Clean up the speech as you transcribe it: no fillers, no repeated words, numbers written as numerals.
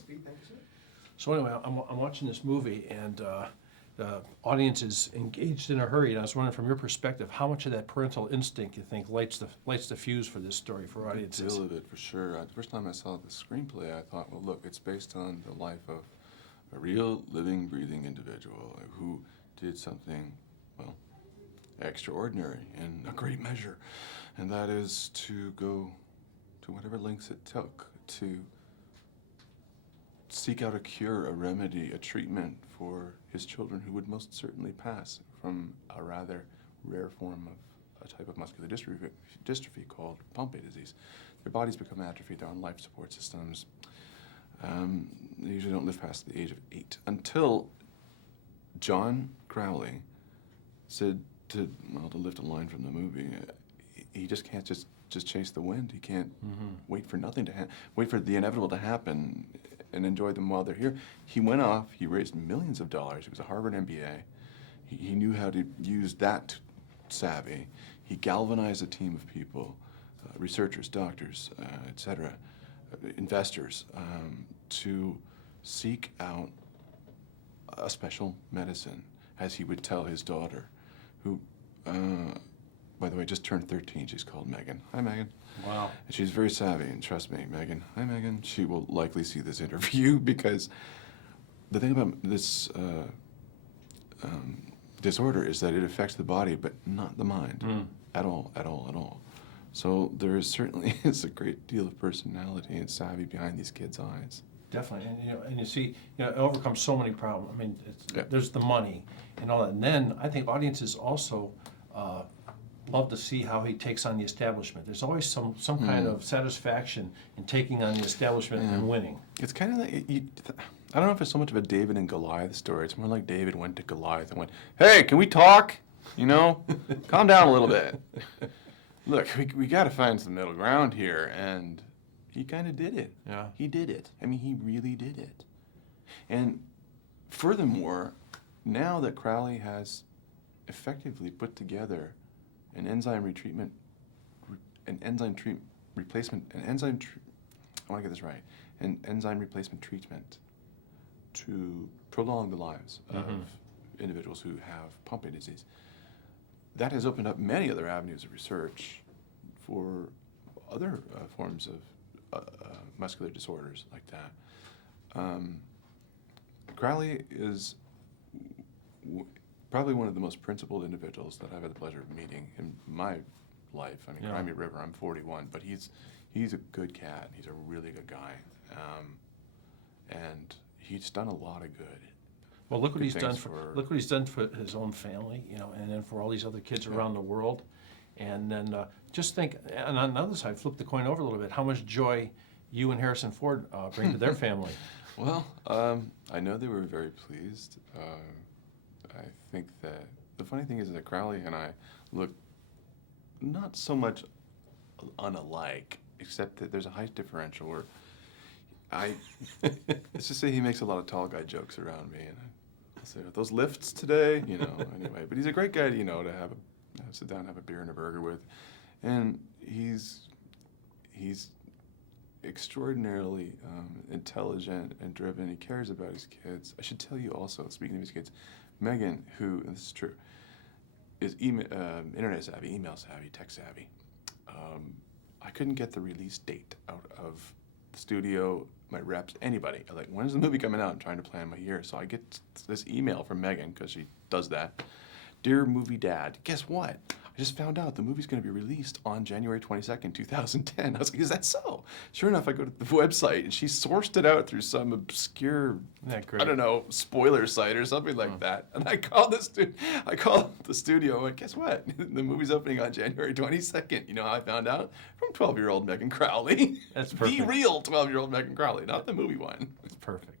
speak. Thank you, sir. So anyway, I'm watching this movie, and the audience is engaged in a hurry. And I was wondering, from your perspective, how much of that parental instinct you think lights the fuse for this story for audiences? A deal of it, for sure. The first time I saw the screenplay, I thought, well, look, it's based on the life of a real, living, breathing individual who did something, well, extraordinary in a great measure, and that is to go to whatever lengths it took to seek out a cure, a remedy, a treatment for his children who would most certainly pass from a rather rare form of a type of muscular dystrophy called Pompe disease. Their bodies become atrophied, they're on life support systems. They usually don't live past the age of 8 until John Crowley said to lift a line from the movie, he just can't just chase the wind. He can't wait for nothing to wait for the inevitable to happen and enjoy them while they're here. He went off, he raised millions of dollars. He was a Harvard MBA. He knew how to use that savvy. He galvanized a team of people, researchers, doctors, etc., investors, to seek out a special medicine, as he would tell his daughter, who, by the way, just turned 13. She's called Megan. Hi, Megan. Wow. And she's very savvy, and trust me, Megan. Hi, Megan. She will likely see this interview because the thing about this disorder is that it affects the body, but not the mind at all, at all, at all. So there is certainly is a great deal of personality and savvy behind these kids' eyes. Definitely, and you see, it overcomes so many problems. I mean, there's the money and all that, and then I think audiences also love to see how he takes on the establishment. There's always some kind of satisfaction in taking on the establishment and winning. It's kind of like, I don't know if it's so much of a David and Goliath story. It's more like David went to Goliath and went, hey, can we talk? Calm down a little bit. Look, we got to find some middle ground here, and he kind of did it. Yeah. He did it. I mean, he really did it. And furthermore, now that Crowley has effectively put together an enzyme replacement, an enzyme replacement treatment to prolong the lives of individuals who have Pompe disease, that has opened up many other avenues of research for other forms of muscular disorders like that. Crowley is probably one of the most principled individuals that I've had the pleasure of meeting in my life. I mean, Cry Me River, I'm 41, but he's a good cat. He's a really good guy. And he's done a lot of good. Well, look what he's done for his own family, and then for all these other kids around the world. And then just think, and on the other side, flip the coin over a little bit, how much joy you and Harrison Ford bring to their family. Well, I know they were very pleased. I think that the funny thing is that Crowley and I look not so much unalike, except that there's a height differential where let's just say he makes a lot of tall guy jokes around me, and I'll say, are those lifts today? Anyway. But he's a great guy, to have sit down, have a beer and a burger with, and he's extraordinarily intelligent and driven. He cares about his kids. I should tell you also, speaking of his kids, Megan, who, and this is true, is internet savvy, email savvy, tech savvy. I couldn't get the release date out of the studio, my reps, anybody. I'm like, when's the movie coming out? I'm trying to plan my year. So I get this email from Megan, because she does that. Dear movie dad, guess what? I just found out the movie's going to be released on January 22nd, 2010. I was like, is that so? Sure enough, I go to the website, and she sourced it out through some obscure, I don't know, spoiler site or something like that. And I called the studio, and went, guess what? The movie's opening on January 22nd. You know how I found out? From 12-year-old Megan Crowley. That's perfect. The real 12-year-old Megan Crowley, not the movie one. It's perfect.